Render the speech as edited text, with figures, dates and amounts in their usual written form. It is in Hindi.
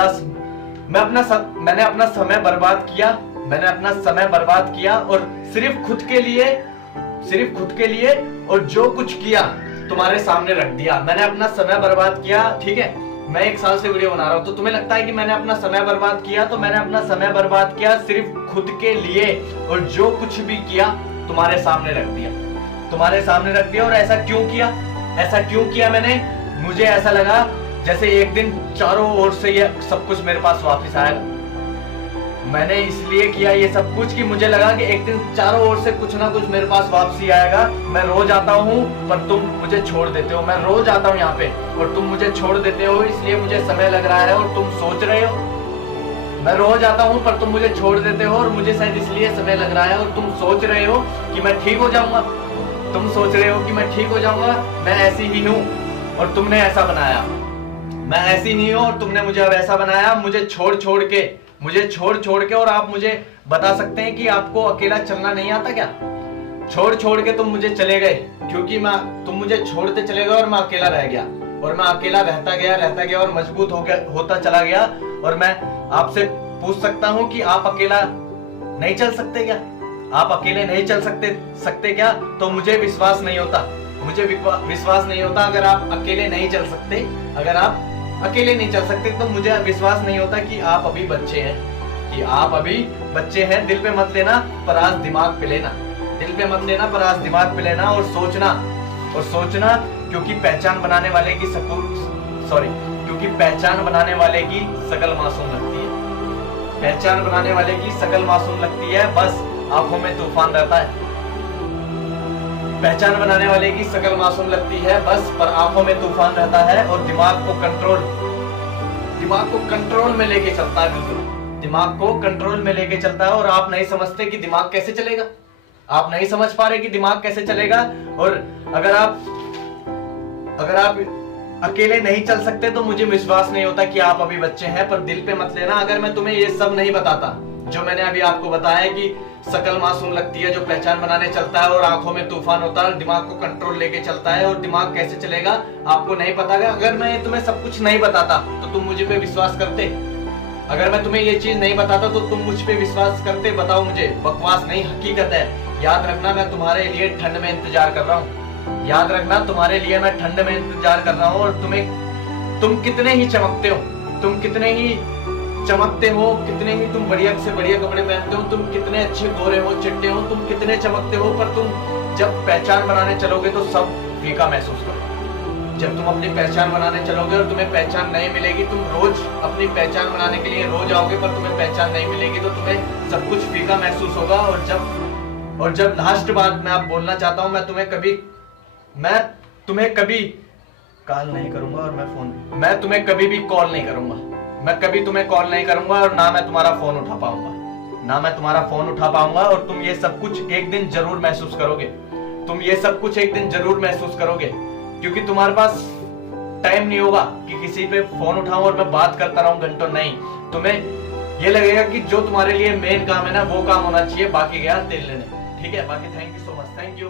मैंने अपना समय बर्बाद किया, मैंने अपना समय बर्बाद किया और सिर्फ खुद के लिए और जो कुछ किया तुम्हारे सामने रख दिया। मैंने अपना समय बर्बाद किया, ठीक है। मैं 1 साल से वीडियो बना रहा हूं, तो तुम्हें लगता है कि मैंने अपना समय बर्बाद किया, तो मैंने अपना समय बर्बाद किया सिर्फ खुद के लिए और जो कुछ भी किया तुम्हारे सामने रख दिया। और ऐसा क्यों किया मैंने? मुझे ऐसा लगा जैसे एक दिन चारों ओर से ये सब कुछ मेरे पास वापस आएगा। मैंने इसलिए किया ये सब कुछ कि मुझे लगा कि एक दिन चारों ओर से कुछ ना कुछ मेरे पास वापसी आएगा। मैं रोज आता हूँ पर तुम मुझे छोड़ देते हो, मैं रोज आता हूँ यहाँ पे और तुम मुझे छोड़ देते हो, इसलिए मुझे समय लग रहा है और तुम सोच रहे हो। मैं रोज आता हूँ पर तुम मुझे छोड़ देते हो और मुझे शायद इसलिए समय लग रहा है और तुम सोच रहे हो कि मैं ठीक हो जाऊंगा। मैं ऐसी ही हूँ और तुमने ऐसा बनाया। मैं ऐसी नहीं हूँ और तुमने मुझे अब ऐसा बनाया, मुझे छोड़ छोड़ के। और आप मुझे बता सकते हैं कि आपको अकेला चलना नहीं आता क्या? छोड़ के तुम मुझे चले गए क्योंकि तुम मुझे छोड़ते चले गए और मैं अकेला रह गया और मैं अकेला रहता गया और मजबूत होता चला गया। और मैं आपसे पूछ सकता हूँ कि आप अकेला नहीं चल सकते क्या? आप अकेले नहीं चल सकते क्या? तो मुझे विश्वास नहीं होता अगर आप अकेले नहीं चल सकते, तो मुझे विश्वास नहीं होता कि आप अभी बच्चे हैं। दिल पे मत लेना पर आज दिमाग पे लेना और सोचना क्योंकि पहचान बनाने वाले की शकल मासूम लगती है। बस आंखों में तूफान रहता है। पहचान बनाने वाले की शकल मासूम लगती है बस, पर आंखों में तूफान रहता है और दिमाग को कंट्रोल में लेके चलता है। बिल्कुल दिमाग को कंट्रोल में लेके चलता है। और आप नहीं समझते कि दिमाग कैसे चलेगा, आप नहीं समझ पा रहे कि दिमाग कैसे चलेगा। और अगर आप अकेले नहीं चल सकते तो मुझे विश्वास नहीं होता कि आप अभी बच्चे हैं। पर दिल पे मत लेना अगर मैं तुम्हें ये सब नहीं बताता जो मैंने अभी आपको बताया कि शकल मासूम लगती है जो पहचान बनाने चलता है और आंखों में तूफान होता है और दिमाग को कंट्रोल लेके चलता है। और दिमाग कैसे चलेगा आपको नहीं पता। अगर मैं तुम्हें सब कुछ नहीं बताता तो तुम मुझे पे विश्वास करते? अगर मैं तुम्हें ये चीज नहीं बताता तो तुम मुझ पे विश्वास करते? बताओ मुझे। बकवास नहीं, हकीकत है। याद रखना मैं तुम्हारे लिए ठंड में इंतजार कर रहा हूँ। और तुम कितने ही चमकते हो, कितने ही तुम बढ़िया से बढ़िया कपड़े पहनते हो, तुम कितने अच्छे गोरे हो, चिट्टे हो, तुम कितने चमकते हो, पर तुम जब पहचान बनाने चलोगे तो सब फीका महसूस करोगे। जब तुम अपनी पहचान बनाने चलोगे और तुम्हें पहचान नहीं मिलेगी, तुम रोज अपनी पहचान बनाने के लिए रोज आओगे पर तुम्हें पहचान नहीं मिलेगी, तो तुम्हें सब कुछ फीका महसूस होगा। और जब लास्ट बात मैं आप बोलना चाहता हूँ, मैं तुम्हें कभी कॉल नहीं करूंगा और मैं तुम्हें कभी भी कॉल नहीं करूंगा। मैं कभी तुम्हें कॉल नहीं करूंगा और ना मैं तुम्हारा फोन उठा पाऊंगा। और तुम ये सब कुछ एक दिन जरूर महसूस करोगे। क्योंकि तुम्हारे पास टाइम नहीं होगा कि किसी पे फोन उठाऊं और मैं बात करता रहूं घंटों। नहीं, तुम्हें ये लगेगा कि जो तुम्हारे लिए मेन काम है ना वो काम होना चाहिए, बाकी गया तेल लेने। ठीक है, बाकी thank you so much, thank you.